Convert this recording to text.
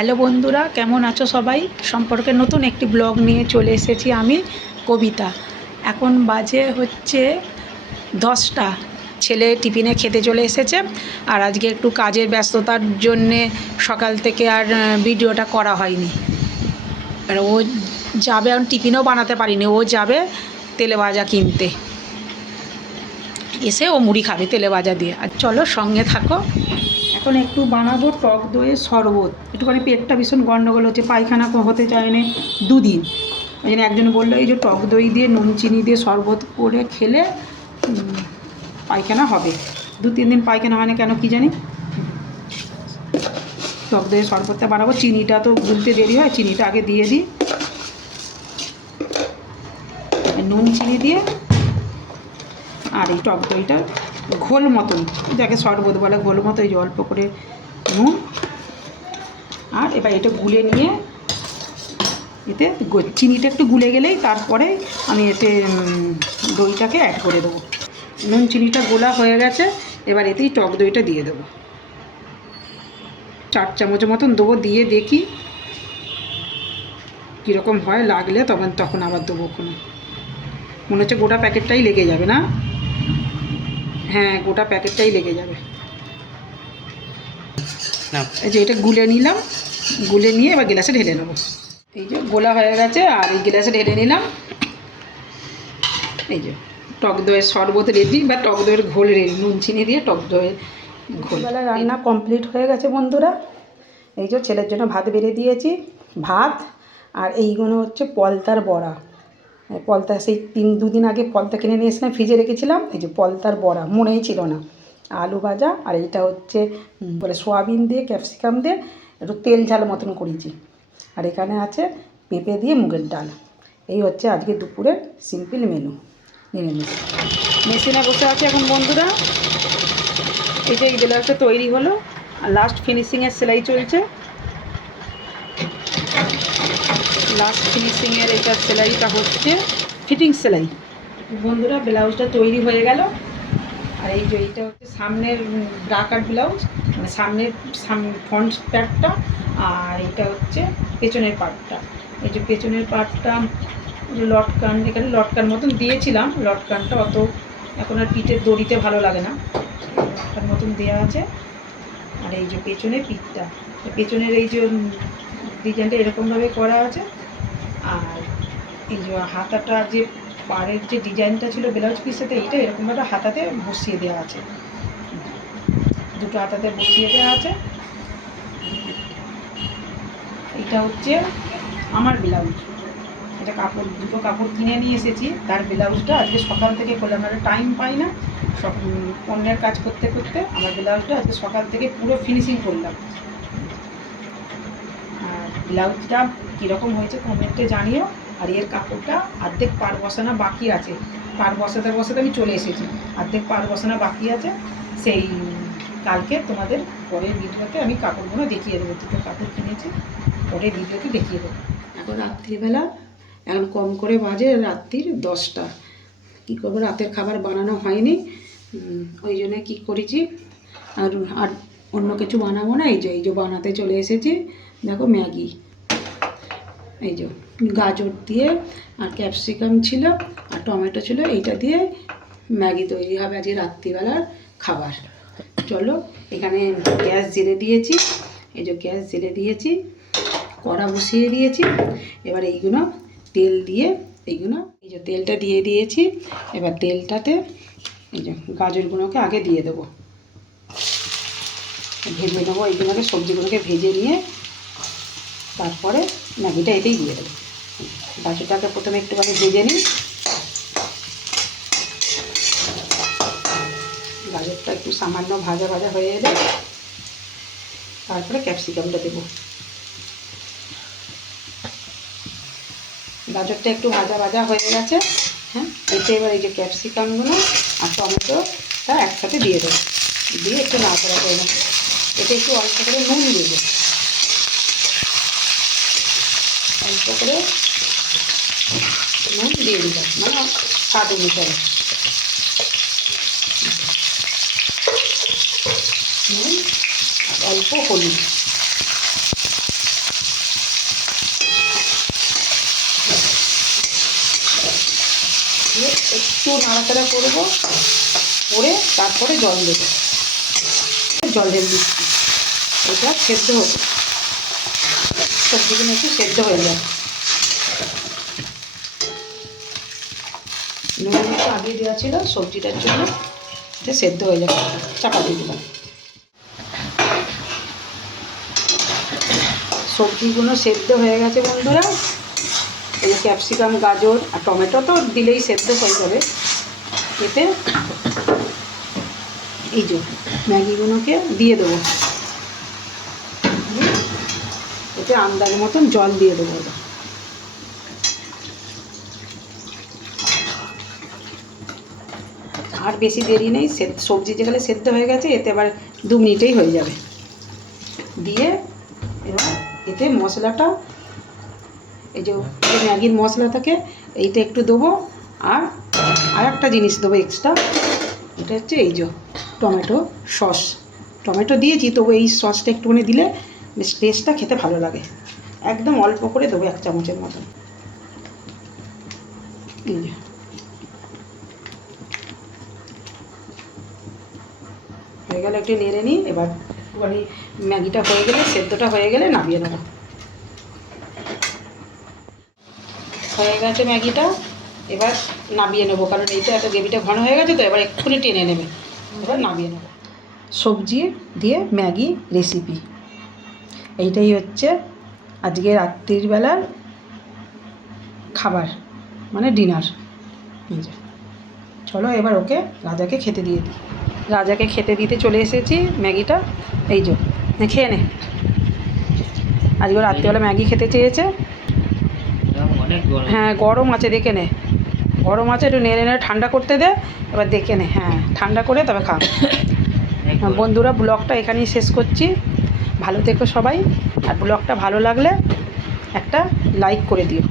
Hello বন্ধুরা, কেমন আছো সবাই? সম্পর্কে নতুন একটি ব্লগ নিয়ে চলে এসেছি আমি, কবিতা। এখন বাজে হচ্ছে 10টা। ছেলে টিফিনে খেতে চলে এসেছে। আর আজকে একটু কাজের ব্যস্ততার জন্যে সকাল থেকে আর ভিডিওটা করা হয়নি। আর ও যাবে, এখন টিফিনও বানাতে পারিনি। ও যাবে তেলে ভাজা কিনতে, এসে ও মুড়ি খাবে তেলে ভাজা দিয়ে। আর চলো সঙ্গে থাকো। এখন একটু বানাবো টক দইয়ের শরবত। একটুখানি পেটটা ভীষণ গন্ডগোল হচ্ছে, পায়খানা হতে চায়নি 2 দিন। ওই জন্য একজন বললো এই যে টক দই দিয়ে নুন চিনি দিয়ে শরবত করে খেলে পায়খানা হবে। 2-3 দিন পায়খানা হয় না কেন কি জানি। টক দইয়ের শরবতটা বানাবো। চিনিটা তো গুলতে দেরি হয়, চিনিটা আগে দিয়ে দিই। নুন চিনি দিয়ে আর এই টক দইটা ঘোল মতন, যাকে শরবত বলে, ঘোল মতো এই যে অল্প করে নুন। আর এবার এটা গুলে নিয়ে এতে চিনিটা একটু গুলে গেলেই তারপরে আমি এতে দইটাকে অ্যাড করে দেবো। নুন চিনিটা গোলা হয়ে গেছে, এবার এতেই টক দইটা দিয়ে দেবো। 4 চামচের মতন দেবো, দিয়ে দেখি কীরকম হয়। লাগলে তখন আবার দেবো। কোনো মনে হচ্ছে গোটা প্যাকেটটাই লেগে যাবে না? হ্যাঁ, গোটা প্যাকেটটাই লেগে যাবে। এই যে এটা গুলে নিলাম, গুলে নিয়ে এবার গ্লাসে ঢেলে নেবো। এই যে গোলা হয়ে গেছে, আর এই গ্লাসে ঢেলে নিলাম। এই যে টক দইয়ের শরবত রেডি, বা টক দইয়ের ঘোল রেডি। নুন চিনি দিয়ে টক দইয়ের ঘোলবেলা রান্না কমপ্লিট হয়ে গেছে বন্ধুরা। এই যে ছেলের জন্য ভাত বেড়ে দিয়েছি, ভাত। আর এইগুলো হচ্ছে পলতার বড়া। পলতা সেই 2 দিন আগে পলতা কিনে নিয়ে এসেছিলাম, ফ্রিজে রেখেছিলাম। এই যে পলতার বড়া, মনেই ছিল না। আলু ভাজা, আর এইটা হচ্ছে বলে সোয়াবিন দিয়ে ক্যাপসিকাম দিয়ে একটু তেল ঝাল মতন করেছি। আর এখানে আছে পেঁপে দিয়ে মুগের ডাল। এই হচ্ছে আজকে দুপুরের সিম্পল মেনু, নিরামিষ। মেশিনে বসে আছে এখন বন্ধুরা। এই যে এই ব্লাউজটা তৈরি হলো, আর লাস্ট ফিনিশিংয়ের সেলাই চলছে। লাস্ট ফিনিশিংয়ের এটা সেলাইটা হচ্ছে ফিটিং সেলাই। বন্ধুরা ব্লাউজটা তৈরি হয়ে গেল। আর এই যে এইটা হচ্ছে সামনের ব্রাকার ব্লাউজ, মানে সামনের ফ্রন্ট প্যাডটা। আর এটা হচ্ছে পেছনের পার্টটা। এই যে পেছনের পার্টটা লটকান, এখানে লটকান মতন দিয়েছিলাম। লটকানটা অত এখন আর পিঠের দড়িতে ভালো লাগে না, লটকান মতন দেওয়া আছে। আর এই যে পেছনের পিঠটা, পেছনের এই যে ডিজাইনটা এরকমভাবে করা আছে। আর এই যে হাতাটা, যে পাড়ের যে ডিজাইনটা ছিল ব্লাউজ পিসেতে, এইটা এরকমভাবে হাতাতে বসিয়ে দেওয়া আছে। দুটো হাতাতে বসিয়ে দেওয়া আছে। এটা হচ্ছে আমার ব্লাউজ। এটা দুটো কাপড় কিনে নিয়ে এসেছি, তার ব্লাউজটা আজকে সকাল থেকে করলাম। আমরা টাইম পাই না, সব অন্যের কাজ করতে করতে আমার ব্লাউজটা আজকে সকাল থেকে পুরো ফিনিশিং করলাম। আর ব্লাউজটা কীরকম হয়েছে কমেন্টে জানিও। আর এর কাপড়টা অর্ধেক পাড় বসানো বাকি আছে। পাড় বসাতে বসাতে আমি চলে এসেছি, অর্ধেক পাড় বসানো বাকি আছে। সেই কালকে তোমাদের পরের ভিডিওতে আমি কাপড়গুলো দেখিয়ে দেবো। দুটো কাপড় কিনেছি, পরের ভিডিওতে দেখিয়ে দেবো। এখন রাত্রিবেলা, এখন কম করে বাজে রাত্রির 10টা। কী করবো, রাতের খাবার বানানো হয়নি, ওই জন্যে কী করেছি, আর অন্য কিছু বানাবো না। এই যে বানাতে চলে এসেছি। দেখো ম্যাগি, এই যে গাজর দিয়ে আর ক্যাপসিকাম ছিল আর টমেটো ছিল, এইটা দিয়ে ম্যাগি তৈরি হবে আজকে রাত্রিবেলার খাবার। চলো, এখানে গ্যাস জেলে দিয়েছি। এই যে গ্যাস জেলে দিয়েছি, কড়া বসিয়ে দিয়েছি। এবার এইগুলো তেল দিয়ে, এইগুলো এই যে তেলটা দিয়ে দিয়েছি। এবার তেলটাতে এই যে গাজরগুলোকে আগে দিয়ে দেবো, ভেজে নেবো। এইগুলোকে সবজিগুলোকে ভেজে নিয়ে তারপরে ম্যাগিটা এতেই দিয়ে দেবো। গাজরটাকে প্রথমে একটুখানি ভেজে নিই। গাজরটা একটু সামান্য ভাজা ভাজা হয়ে এলে তারপরে ক্যাপসিকামটা দেবো। গাজরটা একটু ভাজা ভাজা হয়ে গেছে। হ্যাঁ, এতে এবার এই যে ক্যাপসিকামগুলো আর টমেটোটা একসাথে দিয়ে দেবো, দিয়ে একটু নাড়াচাড়া করে নেবো। এতে একটু অল্প করে নুন দেবো, অল্প করে নুন দিয়ে দিলাম, মানে স্বাদ অনুসারে নুন, অল্প হলুদ। একটু নাড়াচাড়া করবো, করে তারপরে জল দেবো। জল ঢেলে দিচ্ছি, এটা সেদ্ধ হবে, সবজিগুলো একটু সেদ্ধ হয়ে যায়। নুন একটু আগে দেওয়া ছিল সবজিটার জন্য, এটা সেদ্ধ হয়ে যাবে, চাপা দিয়ে দিলাম। সবজিগুলো সেদ্ধ হয়ে গেছে বন্ধুরা। এই ক্যাপসিকাম, গাজর আর টমেটো তো দিলেই সেদ্ধ হয়ে যাবে। এতে এই যে ম্যাগিগুলোকে দিয়ে দেবো, এতে আন্দাজ মতন জল দিয়ে দেবো। আর বেশি দেরি নেই, সবজি যেখানে সেদ্ধ হয়ে গেছে, এতে আবার 2 মিনিটেই হয়ে যাবে। দিয়ে এবার এতে মশলাটা, এই যে ম্যাগির মশলা থাকে, এইটা একটু দেবো। আর একটা জিনিস দেবো এক্সট্রা, এটা হচ্ছে এই যে টমেটো সস। টমেটো দিয়েছি, তবু এই সসটা একটুখানি দিলে বেশ টেস্টটা খেতে ভালো লাগে। একদম অল্প করে দেবো, 1 চামচের মতন। এই যে হয়ে গেলে একটু নেড়ে নিই। এবার একটুখানি ম্যাগিটা হয়ে গেলে, সেদ্ধটা হয়ে গেলে নামিয়ে নেবো। হয়ে গেছে ম্যাগিটা, এবার নামিয়ে নেবো, কারণ এইটা একটা গ্রেভিটা ঘন হয়ে গেছে তো, এবার এক্ষুনি টেনে নেবে। এবার নামিয়ে নেবো। সবজি দিয়ে ম্যাগি রেসিপি, এইটাই হচ্ছে আজকে রাত্রিবেলার খাবার, মানে ডিনার। চলো এবার ওকে, রাজাকে খেতে দিয়ে দিই। রাজাকে খেতে দিতে চলে এসেছি। ম্যাগিটা এই যে, খেয়ে নে। আজকে রাত্রিবেলা ম্যাগি খেতে চেয়েছে। হ্যাঁ গরম আছে, দেখে নে, গরম আছে, একটু নেড়ে নেড়ে ঠান্ডা করতে দে। এবার দেখে নে, হ্যাঁ ঠান্ডা করে তবে খা। বন্ধুরা, ব্লগটা এখানেই শেষ করছি। ভালো থেকো সবাই, আর ব্লগটা ভালো লাগলে একটা লাইক করে দিও।